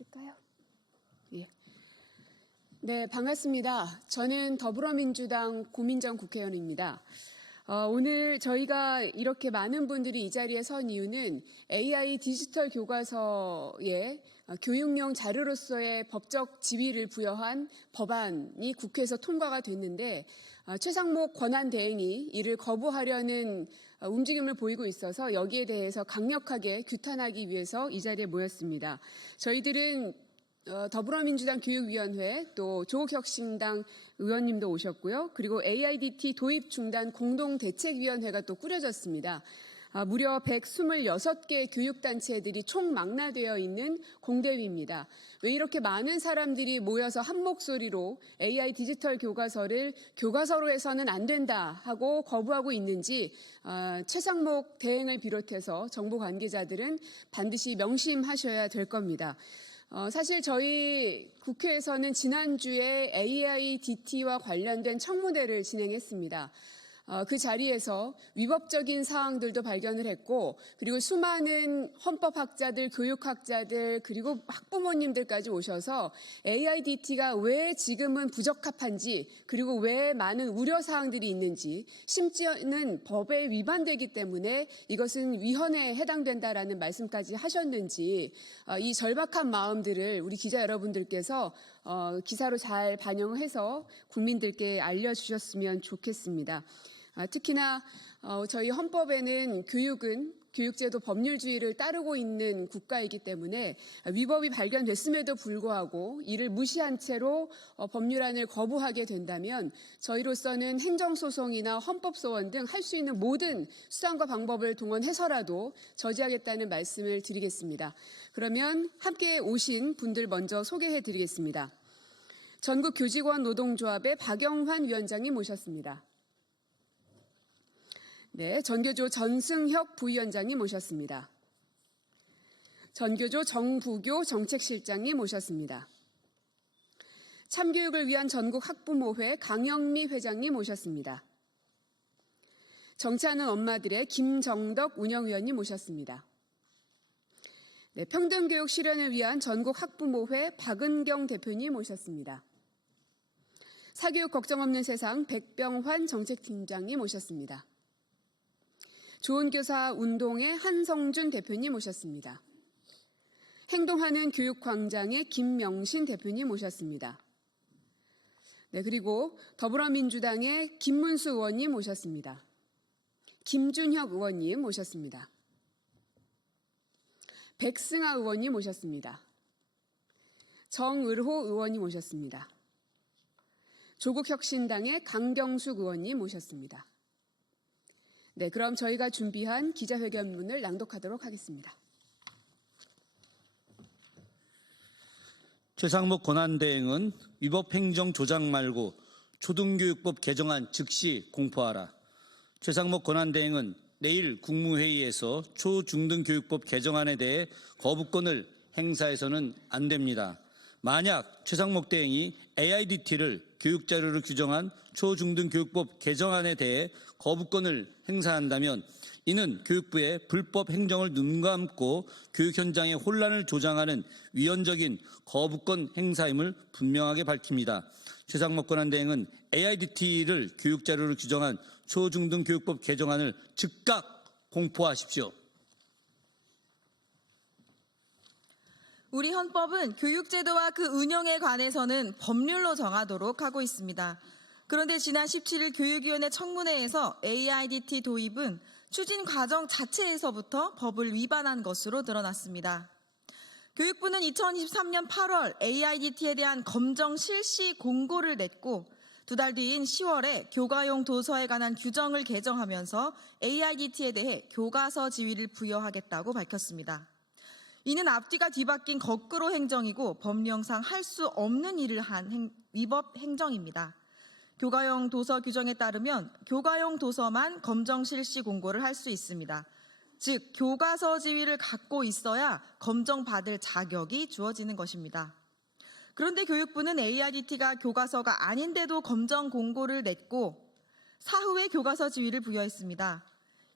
있을까요? 예. 네, 반갑습니다. 저는 더불어민주당 고민정 국회의원입니다. 오늘 저희가 이렇게 많은 분들이 이 자리에 선 이유는 AI 디지털 교과서에 교육용 자료로서의 법적 지위를 부여한 법안이 국회에서 통과가 됐는데 최상목 권한대행이 이를 거부하려는 움직임을 보이고 있어서 여기에 대해서 강력하게 규탄하기 위해서 이 자리에 모였습니다. 저희들은 더불어민주당 교육위원회 또 조국혁신당 의원님도 오셨고요. 그리고 AIDT 도입 중단 공동대책위원회가 또 꾸려졌습니다. 무려 126개 교육단체들이 총망라되어 있는 공대위입니다. 왜 이렇게 많은 사람들이 모여서 한 목소리로 AI 디지털 교과서를 교과서로 해서는 안 된다 하고 거부하고 있는지 최상목 대행을 비롯해서 정부 관계자들은 반드시 명심하셔야 될 겁니다. 사실 저희 국회에서는 지난주에 AIDT와 관련된 청문회를 진행했습니다. 그 자리에서 위법적인 사항들도 발견을 했고 그리고 수많은 헌법학자들, 교육학자들 그리고 학부모님들까지 오셔서 AIDT가 왜 지금은 부적합한지 그리고 왜 많은 우려사항들이 있는지 심지어는 법에 위반되기 때문에 이것은 위헌에 해당된다라는 말씀까지 하셨는지 이 절박한 마음들을 우리 기자 여러분들께서 기사로 잘 반영해서 국민들께 알려주셨으면 좋겠습니다. 특히나 저희 헌법에는 교육은 교육제도 법률주의를 따르고 있는 국가이기 때문에 위법이 발견됐음에도 불구하고 이를 무시한 채로 법률안을 거부하게 된다면 저희로서는 행정소송이나 헌법소원 등 할 수 있는 모든 수단과 방법을 동원해서라도 저지하겠다는 말씀을 드리겠습니다. 그러면 함께 오신 분들 먼저 소개해 드리겠습니다. 전국교직원 노동조합의 박영환 위원장님 모셨습니다. 네, 전교조 전승혁 부위원장님 모셨습니다. 전교조 정부교 정책실장님 모셨습니다. 참교육을 위한 전국학부모회 강영미 회장님 모셨습니다. 정치하는 엄마들의 김정덕 운영위원님 모셨습니다. 네, 평등교육 실현을 위한 전국학부모회 박은경 대표님 모셨습니다. 사교육 걱정 없는 세상 백병환 정책팀장님 모셨습니다. 좋은 교사 운동의 한성준 대표님 모셨습니다. 행동하는 교육광장의 김명신 대표님 모셨습니다. 네, 그리고 더불어민주당의 김문수 의원님 모셨습니다. 김준혁 의원님 모셨습니다. 백승아 의원님 모셨습니다. 정을호 의원님 모셨습니다. 조국혁신당의 강경숙 의원님 모셨습니다. 네, 그럼 저희가 준비한 기자회견문을 낭독하도록 하겠습니다. 최상목 권한대행은 위법 행정 조장 말고 초등교육법 개정안 즉시 공포하라. 최상목 권한대행은 내일 국무회의에서 초중등교육법 개정안에 대해 거부권을 행사해서는 안 됩니다. 만약 최상목 대행이 AIDT를 교육자료로 규정한 초중등교육법 개정안에 대해 거부권을 행사한다면 이는 교육부의 불법 행정을 눈감고 교육 현장의 혼란을 조장하는 위헌적인 거부권 행사임을 분명하게 밝힙니다. 최상목 권한대행은 AIDT를 교육자료로 규정한 초중등교육법 개정안을 즉각 공포하십시오. 우리 헌법은 교육제도와 그 운영에 관해서는 법률로 정하도록 하고 있습니다. 그런데 지난 17일 교육위원회 청문회에서 AIDT 도입은 추진 과정 자체에서부터 법을 위반한 것으로 드러났습니다. 교육부는 2023년 8월 AIDT에 대한 검정 실시 공고를 냈고 두 달 뒤인 10월에 교과용 도서에 관한 규정을 개정하면서 AIDT에 대해 교과서 지위를 부여하겠다고 밝혔습니다. 이는 앞뒤가 뒤바뀐 거꾸로 행정이고 법령상 할 수 없는 일을 한 위법 행정입니다. 교과용 도서 규정에 따르면 교과용 도서만 검정 실시 공고를 할 수 있습니다. 즉 교과서 지위를 갖고 있어야 검정받을 자격이 주어지는 것입니다. 그런데 교육부는 AIDT가 교과서가 아닌데도 검정 공고를 냈고 사후에 교과서 지위를 부여했습니다.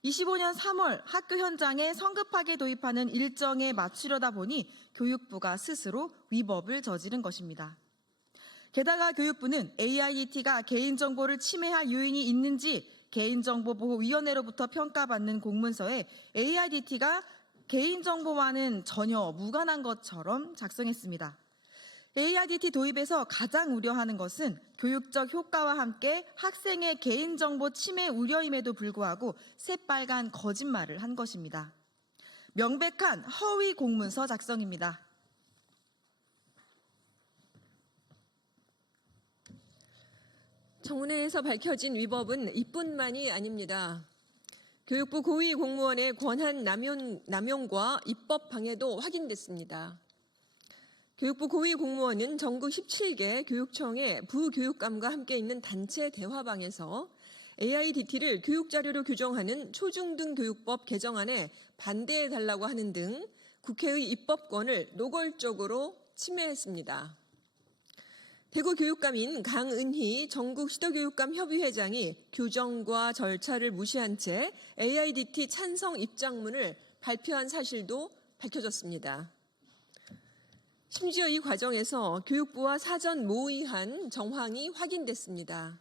25년 3월 학교 현장에 성급하게 도입하는 일정에 맞추려다 보니 교육부가 스스로 위법을 저지른 것입니다. 게다가 교육부는 AIDT가 개인정보를 침해할 요인이 있는지 개인정보보호위원회로부터 평가받는 공문서에 AIDT가 개인정보와는 전혀 무관한 것처럼 작성했습니다. AIDT 도입에서 가장 우려하는 것은 교육적 효과와 함께 학생의 개인정보 침해 우려임에도 불구하고 새빨간 거짓말을 한 것입니다. 명백한 허위 공문서 작성입니다. 청문회에서 밝혀진 위법은 이뿐만이 아닙니다. 교육부 고위 공무원의 권한 남용과 입법 방해도 확인됐습니다. 교육부 고위 공무원은 전국 17개 교육청의 부교육감과 함께 있는 단체 대화방에서 AIDT를 교육자료로 규정하는 초중등 교육법 개정안에 반대해달라고 하는 등 국회의 입법권을 노골적으로 침해했습니다. 대구교육감인 강은희 전국 시도교육감 협의회장이 규정과 절차를 무시한 채 AIDT 찬성 입장문을 발표한 사실도 밝혀졌습니다. 심지어 이 과정에서 교육부와 사전 모의한 정황이 확인됐습니다.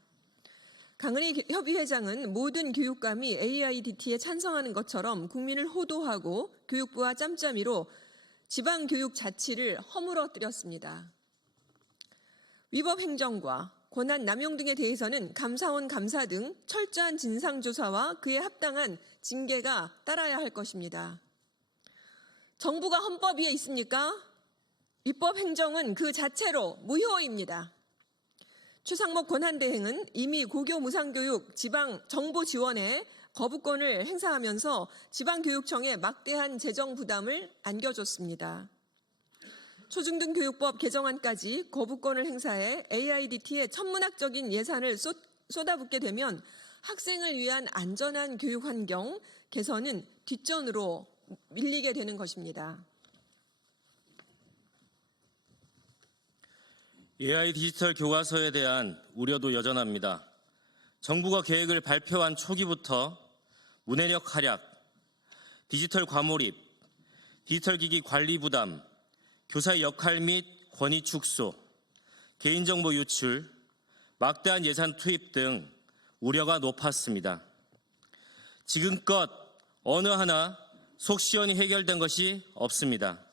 강은희 협의회장은 모든 교육감이 AIDT에 찬성하는 것처럼 국민을 호도하고 교육부와 짬짬이로 지방교육 자치를 허물어뜨렸습니다. 위법 행정과 권한 남용 등에 대해서는 감사원 감사 등 철저한 진상조사와 그에 합당한 징계가 따라야 할 것입니다. 정부가 헌법 위에 있습니까? 위법 행정은 그 자체로 무효입니다. 최상목 권한대행은 이미 고교 무상교육 지방 정보 지원에 거부권을 행사하면서 지방교육청에 막대한 재정 부담을 안겨줬습니다. 초중등 교육법 개정안까지 거부권을 행사해 AIDT에 천문학적인 예산을 쏟아붓게 되면 학생을 위한 안전한 교육 환경 개선은 뒷전으로 밀리게 되는 것입니다. AI 디지털 교과서에 대한 우려도 여전합니다. 정부가 계획을 발표한 초기부터 문해력 하락, 디지털 과몰입, 디지털 기기 관리 부담, 교사의 역할 및 권위 축소, 개인정보 유출, 막대한 예산 투입 등 우려가 높았습니다. 지금껏 어느 하나 속 시원히 해결된 것이 없습니다.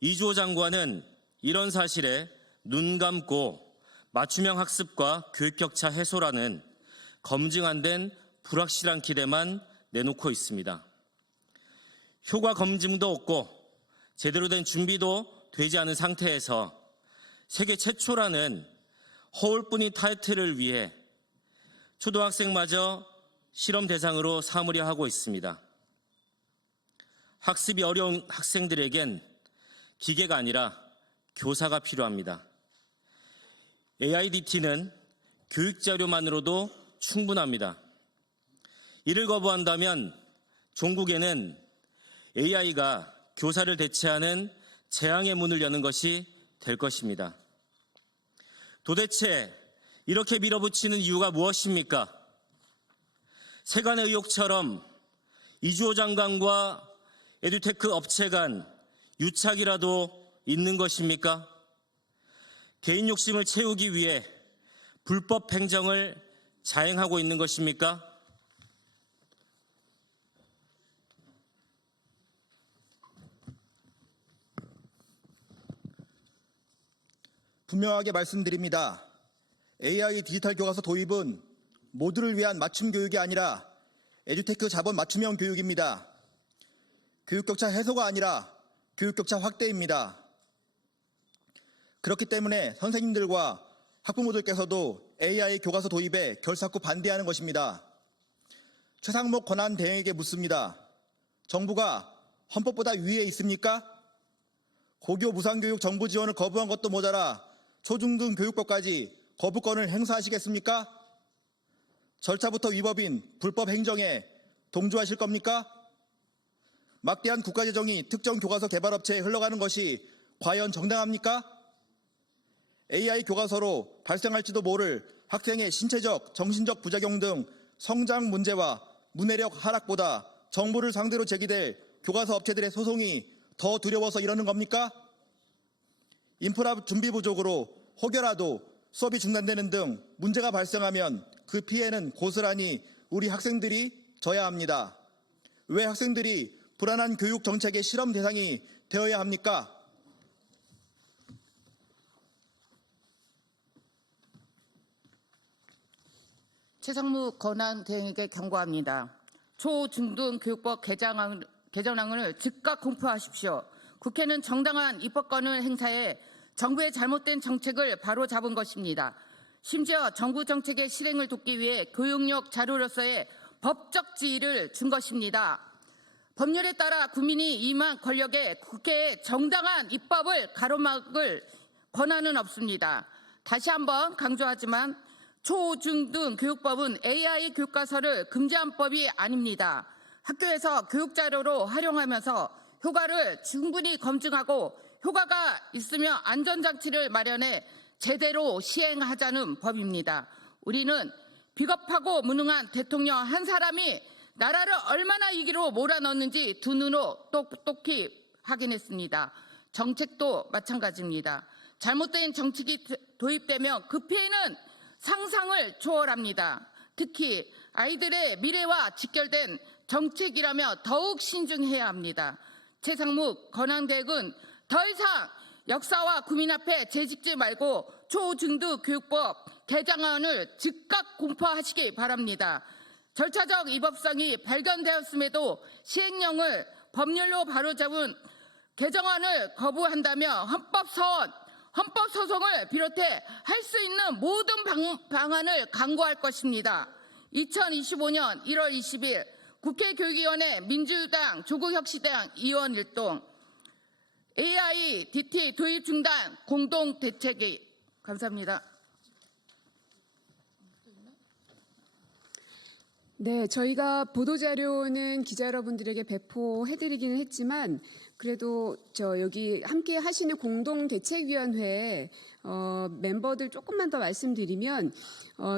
이주호 장관은 이런 사실에 눈 감고 맞춤형 학습과 교육 격차 해소라는 검증 안 된 불확실한 기대만 내놓고 있습니다. 효과 검증도 없고 제대로 된 준비도 되지 않은 상태에서 세계 최초라는 허울뿐인 타이틀을 위해 초등학생마저 실험 대상으로 삼으려 하고 있습니다. 학습이 어려운 학생들에겐 기계가 아니라 교사가 필요합니다. AIDT는 교육자료만으로도 충분합니다. 이를 거부한다면 종국에는 AI가 교사를 대체하는 재앙의 문을 여는 것이 될 것입니다. 도대체 이렇게 밀어붙이는 이유가 무엇입니까? 세간의 의혹처럼 이주호 장관과 에듀테크 업체 간 유착이라도 있는 것입니까? 개인 욕심을 채우기 위해 불법 행정을 자행하고 있는 것입니까? 분명하게 말씀드립니다. AI 디지털 교과서 도입은 모두를 위한 맞춤 교육이 아니라 에듀테크 자본 맞춤형 교육입니다. 교육 격차 해소가 아니라 교육 격차 확대입니다. 그렇기 때문에 선생님들과 학부모들께서도 AI 교과서 도입에 결사코 반대하는 것입니다. 최상목 권한대행에게 묻습니다. 정부가 헌법보다 위에 있습니까? 고교 무상교육 정부 지원을 거부한 것도 모자라 초중등 교육법까지 거부권을 행사하시겠습니까? 절차부터 위법인 불법 행정에 동조하실 겁니까? 막대한 국가재정이 특정 교과서 개발업체에 흘러가는 것이 과연 정당합니까? AI 교과서로 발생할지도 모를 학생의 신체적, 정신적 부작용 등 성장 문제와 문해력 하락보다 정부를 상대로 제기될 교과서 업체들의 소송이 더 두려워서 이러는 겁니까? 인프라 준비 부족으로 혹여라도 수업이 중단되는 등 문제가 발생하면 그 피해는 고스란히 우리 학생들이 져야 합니다. 왜 학생들이 불안한 교육 정책의 실험 대상이 되어야 합니까? 최상무 권한대행에게 경고합니다. 초, 중등 교육법 개정안을 즉각 공포하십시오. 국회는 정당한 입법권을 행사해 정부의 잘못된 정책을 바로잡은 것입니다. 심지어 정부 정책의 실행을 돕기 위해 교육력 자료로서의 법적 지위를 준 것입니다. 법률에 따라 국민이 임한 권력에 국회의 정당한 입법을 가로막을 권한은 없습니다. 다시 한번 강조하지만 초, 중 등 교육법은 AI 교과서를 금지한 법이 아닙니다. 학교에서 교육자료로 활용하면서 효과를 충분히 검증하고 효과가 있으면 안전장치를 마련해 제대로 시행하자는 법입니다. 우리는 비겁하고 무능한 대통령 한 사람이 나라를 얼마나 위기로 몰아넣는지 두 눈으로 똑똑히 확인했습니다. 정책도 마찬가지입니다. 잘못된 정책이 도입되면 그 피해는 상상을 초월합니다. 특히 아이들의 미래와 직결된 정책이라며 더욱 신중해야 합니다. 최상무 권한대행은 더 이상 역사와 국민 앞에 재직지 말고 초, 중등 교육법 개정안을 즉각 공포하시기 바랍니다. 절차적 위법성이 발견되었음에도 시행령을 법률로 바로잡은 개정안을 거부한다면 헌법소송을 비롯해 할 수 있는 모든 방안을 강구할 것입니다. 2025년 1월 20일 국회 교육위원회 민주당 조국혁신당 의원 일동 AIDT 도입 중단 공동대책위 감사합니다. 네, 저희가 보도자료는 기자 여러분들에게 배포해드리기는 했지만 그래도 여기 함께 하시는 공동대책위원회 멤버들 조금만 더 말씀드리면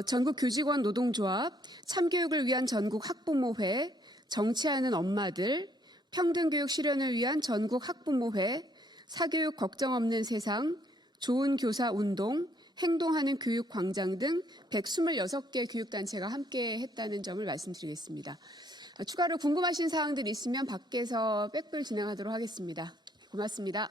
전국교직원 노동조합, 참교육을 위한 전국 학부모회, 정치하는 엄마들, 평등교육 실현을 위한 전국 학부모회, 사교육 걱정 없는 세상, 좋은 교사 운동, 행동하는 교육광장 등 126개 교육단체가 함께 했다는 점을 말씀드리겠습니다. 추가로 궁금하신 사항들 있으면 밖에서 백불 진행하도록 하겠습니다. 고맙습니다.